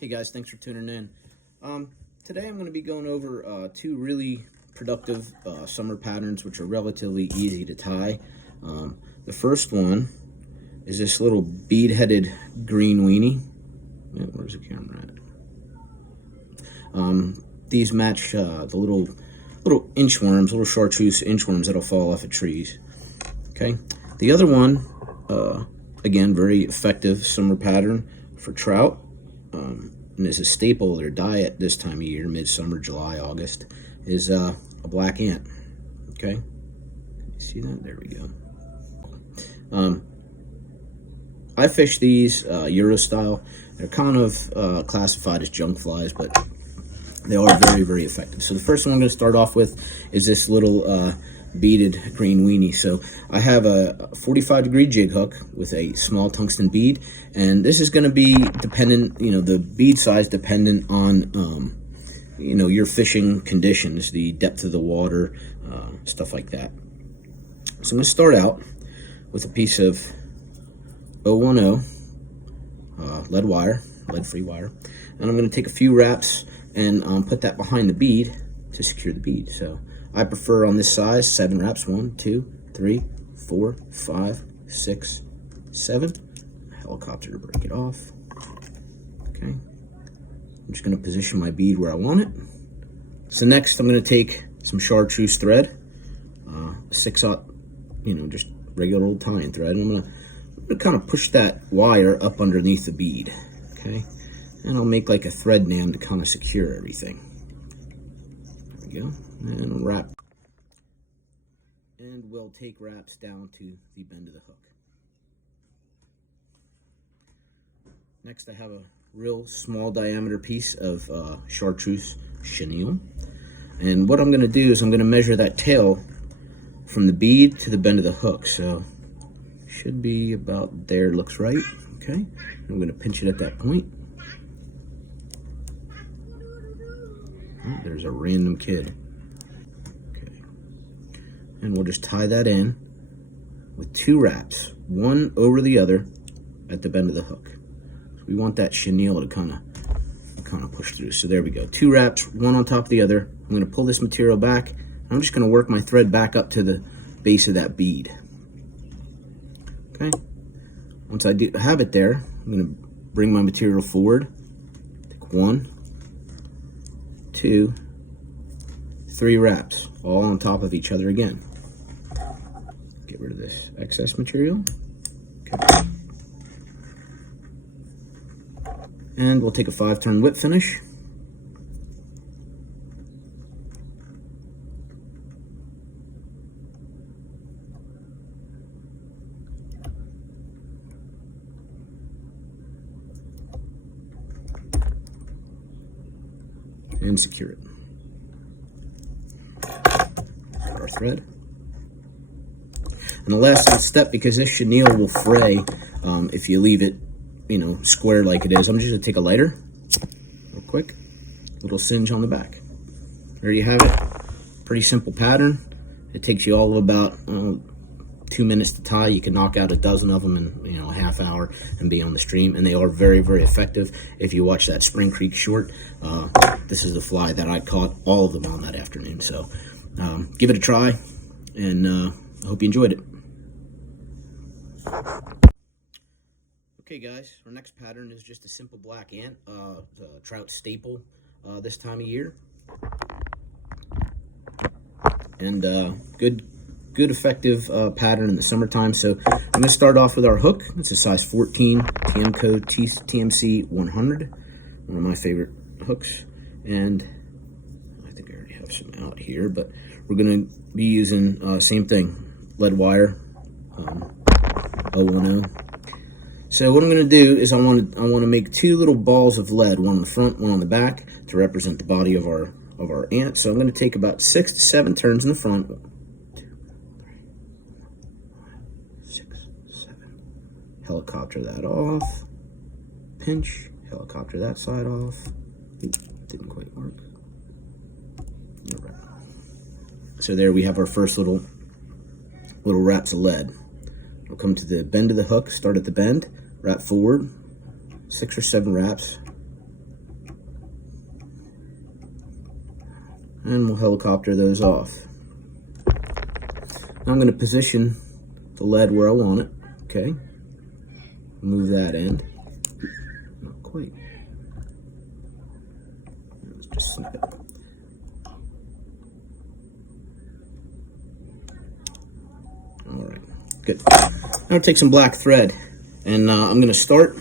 Hey guys, thanks for tuning in. Today I'm going to be going over two really productive summer patterns which are relatively easy to tie. The first one is this little bead-headed green weenie. Where's the camera at? These match the little inchworms, little chartreuse inchworms that'll fall off of trees. Okay. The other one, again, very effective summer pattern for trout. And is a staple of their diet this time of year, midsummer, July, August, is a black ant. Okay, you see that? There we go. I fish these Euro style. They're kind of classified as junk flies, but they are very, very effective. So the first one I'm going to start off with is this little beaded green weenie. So I have a 45-degree jig hook with a small tungsten bead, and this is going to be dependent, the bead size dependent on, your fishing conditions, the depth of the water, stuff like that. So I'm going to start out with a piece of 010 lead-free wire, and I'm going to take a few wraps and put that behind the bead to secure the bead. So I prefer on this size 7 wraps. 1, 2, 3, 4, 5, 6, 7. Helicopter to break it off. Okay. I'm just going to position my bead where I want it. So next I'm going to take some chartreuse thread, 6/0, just regular old tying thread. And I'm going to kind of push that wire up underneath the bead. Okay. And I'll make like a thread nan to kind of secure everything. There we go. And wrap. And we'll take wraps down to the bend of the hook. Next I have a real small diameter piece of chartreuse chenille. And what I'm going to do is I'm going to measure that tail from the bead to the bend of the hook. So should be about there, looks right. Okay. I'm going to pinch it at that point. Oh, there's a random kid. Okay. And we'll just tie that in with 2 wraps, one over the other at the bend of the hook. So we want that chenille to kind of push through. So there we go. 2 wraps, one on top of the other. I'm going to pull this material back. I'm just going to work my thread back up to the base of that bead. Okay. Once I have it there, I'm going to bring my material forward. Take 1, 2, 3 wraps, all on top of each other again. Get rid of this excess material. Okay. And we'll take a 5-turn whip finish. And secure it. Our thread. And the last step, because this chenille will fray if you leave it, square like it is, I'm just going to take a lighter, real quick, little singe on the back. There you have it. Pretty simple pattern. It takes you all of about 2 minutes to tie. You can knock out a dozen of them in a half hour and be on the stream, and they are very, very effective. If you watch that Spring Creek short, this is the fly that I caught all of them on that afternoon. So give it a try, and I hope you enjoyed it. Okay guys, our next pattern is just a simple black ant, the trout staple this time of year, and good effective pattern in the summertime. So I'm going to start off with our hook. It's a size 14 TM code TMC 100, one of my favorite hooks, and I think I already have some out here, but we're going to be using same thing, lead wire, 010. So what I'm going to do is I want to make 2 little balls of lead, one on the front, one on the back, to represent the body of our ant. So I'm going to take about 6 to 7 turns in the front. 1, 2, 3, 4, 5, 6, 7. Helicopter that off. Pinch. Helicopter that side off. Oops, didn't quite work. All right. So there we have our first little wraps of lead. We'll come to the bend of the hook, start at the bend, wrap forward, 6 or 7 wraps, and we'll helicopter those off. Now I'm going to position the lead where I want it. Okay, move that end. Not quite. Let's just snip it. Alright, good. Now I'll take some black thread, and I'm going to start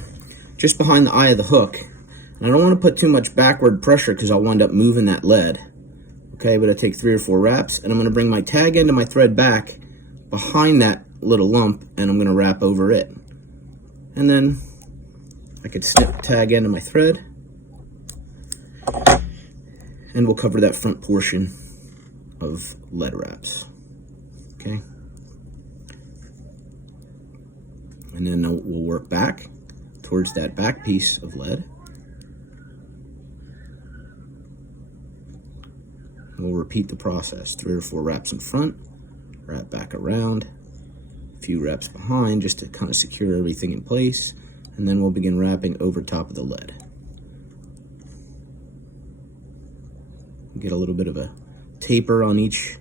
just behind the eye of the hook. And I don't want to put too much backward pressure because I'll wind up moving that lead. Okay, but I take 3 or 4 wraps, and I'm going to bring my tag end of my thread back behind that little lump, and I'm going to wrap over it. And then I could snip the tag end of my thread, and we'll cover that front portion of lead wraps. Okay. And then we'll work back towards that back piece of lead. We'll repeat the process. 3 or 4 wraps in front, wrap back around, a few wraps behind just to kind of secure everything in place, and then we'll begin wrapping over top of the lead. Get a little bit of a taper on each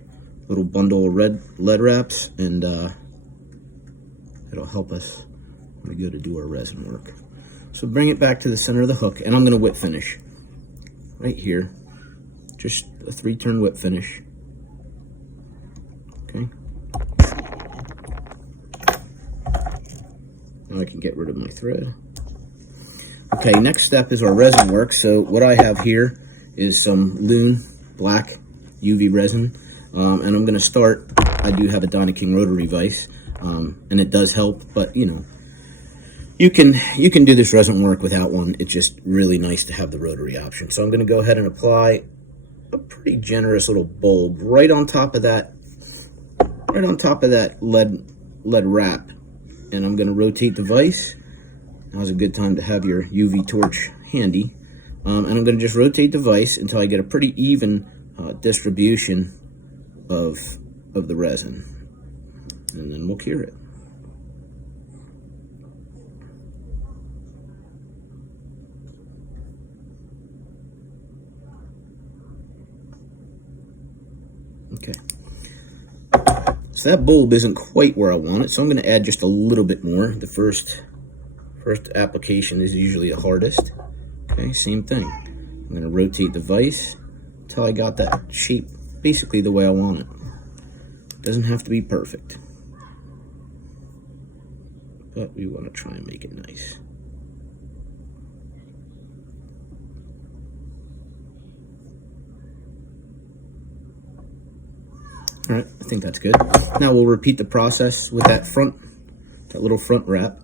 little bundle of lead wraps, and it'll help us when we go to do our resin work. So bring it back to the center of the hook, and I'm going to whip finish right here. Just a 3-turn whip finish. Okay. Now I can get rid of my thread. Okay, next step is our resin work. So what I have here is some Loon black UV resin, and I'm going to start. I do have a Dyna King rotary vise, and it does help, but you know, you can do this resin work without one. It's just really nice to have the rotary option. So I'm going to go ahead and apply a pretty generous little bulb right on top of that lead wrap, and I'm going to rotate the vise. Now's a good time to have your UV torch handy, and I'm going to just rotate the vise until I get a pretty even distribution of the resin, and then we'll cure it. Okay, so that bulb isn't quite where I want it, so I'm going to add just a little bit more. The first application is usually the hardest. Okay, same thing. I'm going to rotate the vise until I got that shape basically the way I want it. Doesn't have to be perfect, but we want to try and make it nice. All right, I think that's good. Now we'll repeat the process with that little front wrap.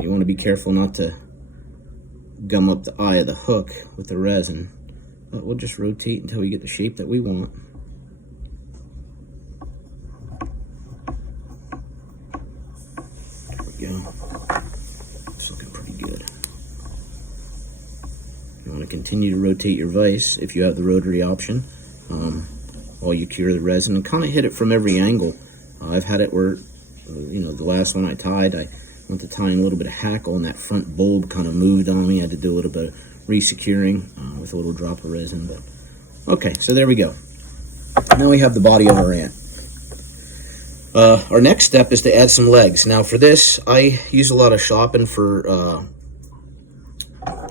You want to be careful not to gum up the eye of the hook with the resin, but we'll just rotate until we get the shape that we want. Go. It's looking pretty good. You want to continue to rotate your vise if you have the rotary option while you cure the resin, and kind of hit it from every angle. I've had it where, you know, the last one I tied, I went to tying a little bit of hackle, and that front bulb kind of moved on me. I had to do a little bit of resecuring with a little drop of resin. But okay, so there we go. Now we have the body of our ant. Our next step is to add some legs. Now for this, I use a lot of shopping for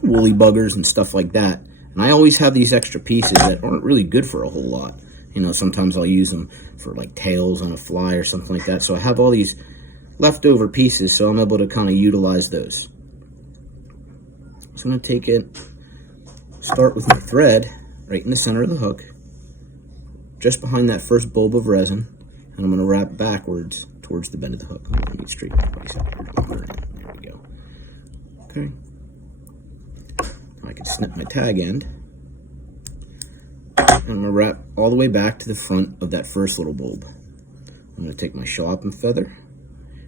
woolly buggers and stuff like that. And I always have these extra pieces that aren't really good for a whole lot. You know, sometimes I'll use them for like tails on a fly or something like that. So I have all these leftover pieces, so I'm able to kind of utilize those. So I'm going to take it, start with my thread right in the center of the hook, just behind that first bulb of resin. And I'm going to wrap backwards towards the bend of the hook. Let me straighten the vise up here. There we go. Okay. I can snip my tag end. And I'm going to wrap all the way back to the front of that first little bulb. I'm going to take my sharpened feather.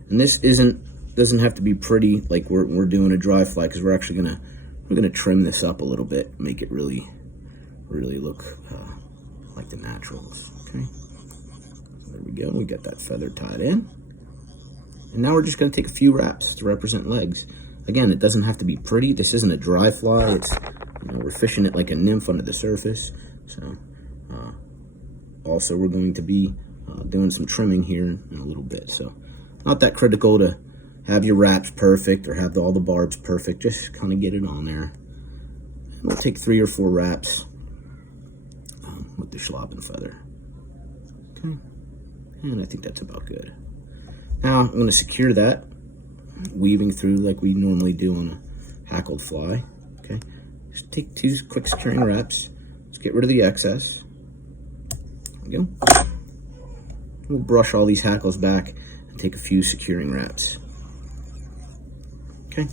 And this doesn't have to be pretty like we're doing a dry fly, because we're actually we're gonna trim this up a little bit, make it really look like the naturals. Okay. There we go. We got that feather tied in. And now we're just going to take a few wraps to represent legs. Again, it doesn't have to be pretty. This isn't a dry fly. It's, we're fishing it like a nymph under the surface. So, also we're going to be doing some trimming here in a little bit. So, not that critical to have your wraps perfect or have all the barbs perfect. Just kind of get it on there. And we'll take 3 or 4 wraps with the schlop and feather. Okay, and I think that's about good. Now I'm going to secure that, weaving through like we normally do on a hackled fly. Okay, just take 2 quick securing wraps. Let's get rid of the excess. There we go. We'll brush all these hackles back and take a few securing wraps. Okay.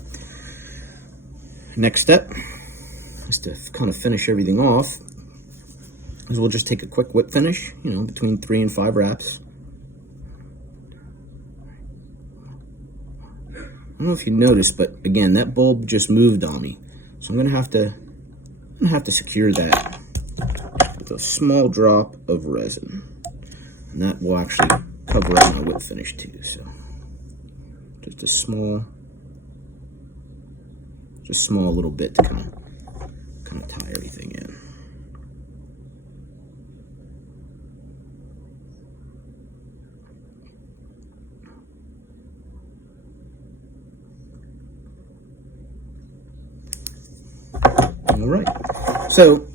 Next step is to kind of finish everything off. Is we'll just take a quick whip finish, between 3 and 5 wraps. I don't know if you noticed, but again, that bulb just moved on me, so I'm gonna have to secure that with a small drop of resin, and that will actually cover up my whip finish too. So just a small little bit to kind of tie everything in. All right. So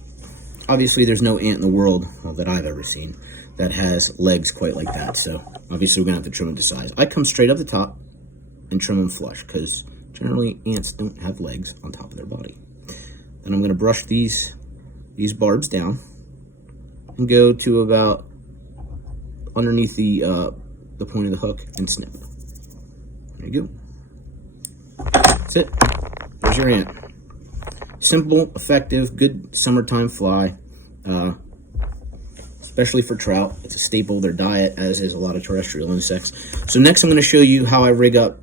obviously there's no ant in the world, that I've ever seen, that has legs quite like that. So obviously we're gonna have to trim them to size. I come straight up the top and trim them flush because generally ants don't have legs on top of their body. Then I'm going to brush these barbs down and go to about underneath the point of the hook and snip. There you go. That's it. There's your ant. Simple, effective, good summertime fly, especially for trout. It's a staple of their diet, as is a lot of terrestrial insects. So next I'm going to show you how I rig up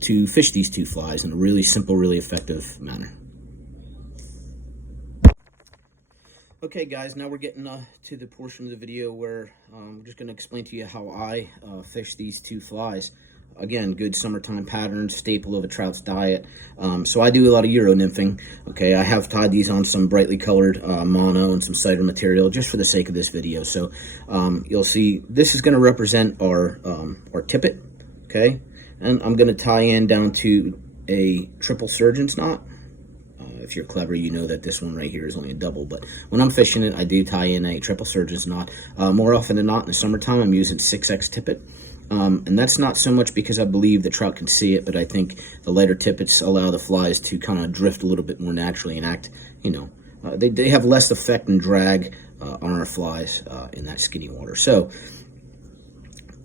to fish these 2 flies in a really simple, really effective manner. Okay guys, now we're getting to the portion of the video where I'm just going to explain to you how I fish these 2 flies. Again, good summertime pattern, staple of a trout's diet. So I do a lot of Euro nymphing. Okay, I have tied these on some brightly colored mono and some cider material just for the sake of this video. So you'll see this is going to represent our tippet. Okay, and I'm going to tie in down to a triple surgeon's knot. If you're clever, you know that this one right here is only a double, but when I'm fishing it, I do tie in a triple surgeon's knot. More often than not, in the summertime, I'm using 6X tippet. And that's not so much because I believe the trout can see it, but I think the lighter tippets allow the flies to kind of drift a little bit more naturally and act, they have less effect and drag on our flies in that skinny water. So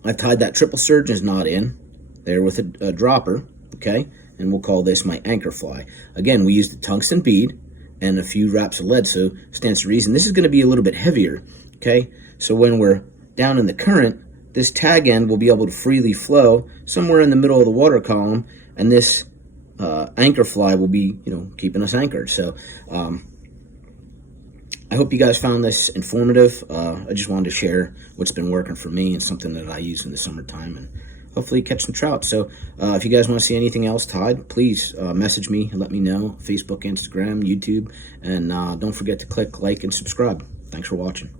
I've tied that triple surgeon's knot in there with a dropper, okay? And we'll call this my anchor fly. Again, we used a tungsten bead and a few wraps of lead, so stands to reason this is going to be a little bit heavier, okay? So when we're down in the current, this tag end will be able to freely flow somewhere in the middle of the water column, and this anchor fly will be, keeping us anchored. So I hope you guys found this informative. I just wanted to share what's been working for me and something that I use in the summertime, and hopefully catch some trout. So if you guys want to see anything else tied, please message me and let me know. Facebook, Instagram, YouTube, and don't forget to click like and subscribe. Thanks for watching.